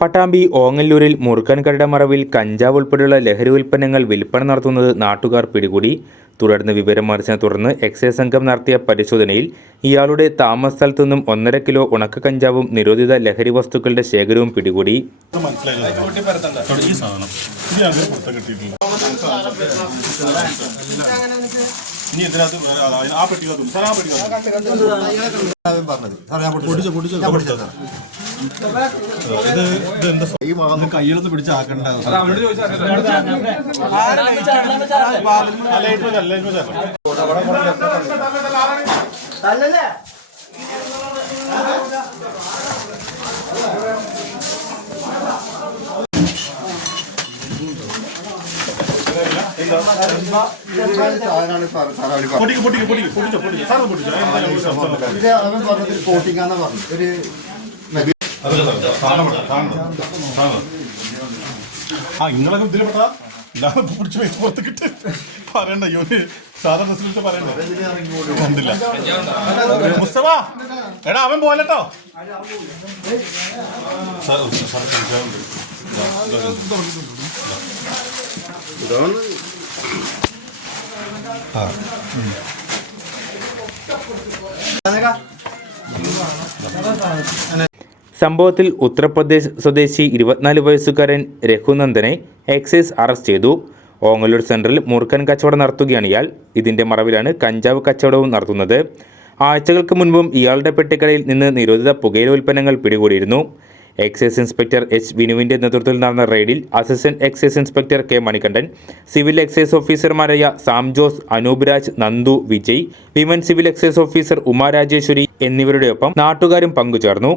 പട്ടാമ്പി ഓങ്ങല്ലൂരിൽ മുറുക്കൻകടയുടെ മറവിൽ കഞ്ചാവ് ഉൾപ്പെടെയുള്ള ലഹരി ഉൽപ്പന്നങ്ങൾ വിൽപ്പന നടത്തുന്നത് നാട്ടുകാർ പിടികൂടി. തുടർന്ന് വിവരം അറിച്ചതിനെ തുടർന്ന് എക്സൈസ് സംഘം നടത്തിയ പരിശോധനയിൽ ഇയാളുടെ താമസ സ്ഥലത്തു നിന്നും ഒന്നര കിലോ ഉണക്ക കഞ്ചാവും നിരോധിത ലഹരി വസ്തുക്കളുടെ ശേഖരവും പിടികൂടി. ആ ഇത് കയ്യെടുത്ത് പിടിച്ചാക്കണ്ട അല്ല ഇപ്പൊ അല്ല ഇപ്പൊ ചേർക്കാം സാധനമാണ് സാർ- സാറേ അവർ പറഞ്ഞത്. പൊട്ടിക്ക് പൊട്ടിക്ക് പൊട്ടിക്ക്. പൊട്ടിച്ചോ പൊട്ടിച്ചോ. സാറ് പൊട്ടിച്ചോ. എന്താ ഞങ്ങൾക്ക് സംസാരം ഇത് അവൻ പറഞ്ഞത് ഒരു കോട്ടിങ്ങാന്നാ പറഞ്ഞു ഒരു ആ ഇങ്ങളൊക്കെ ഇതിൽപ്പെട്ടാ ഇല്ലാതെ പിടിച്ച് വെച്ച് പുറത്ത് കിട്ട് പറയണ്ട യോ സാധാ ബസ്സിലിട്ട് പറയണ്ട. മുസ്തഫ എടാ അവൻ പോലട്ടോ ആ സംഭവത്തിൽ ഉത്തർപ്രദേശ് സ്വദേശി ഇരുപത്തിനാല് വയസ്സുകാരൻ രഘുനന്ദനെ എക്സൈസ് അറസ്റ്റ് ചെയ്തു. ഓങ്ങല്ലൂർ സെൻട്രൽ മൂർഖൻ കച്ചവടം നടത്തുകയാണ് ഇയാൾ. ഇതിന്റെ മറവിലാണ് കഞ്ചാവ് കച്ചവടവും നടത്തുന്നത്. ആഴ്ചകൾക്ക് മുൻപും ഇയാളുടെ പെട്ടിക്കടയിൽ നിന്ന് നിരോധിത പുകയില ഉൽപ്പന്നങ്ങൾ പിടികൂടിയിരുന്നു. എക്സൈസ് ഇൻസ്പെക്ടർ എച്ച് വിനുവിന്റെ നേതൃത്വത്തിൽ നടന്ന റെയ്ഡിൽ assistant excise inspector K Manikandan civil excise ഓഫീസർമാരായ Sam Jose Anoop Raj Nandu Vijay women civil excise officer Uma Rajeshwari എന്നിവരുടെ ഒപ്പം നാട്ടുകാരും പങ്കുചേർന്നു.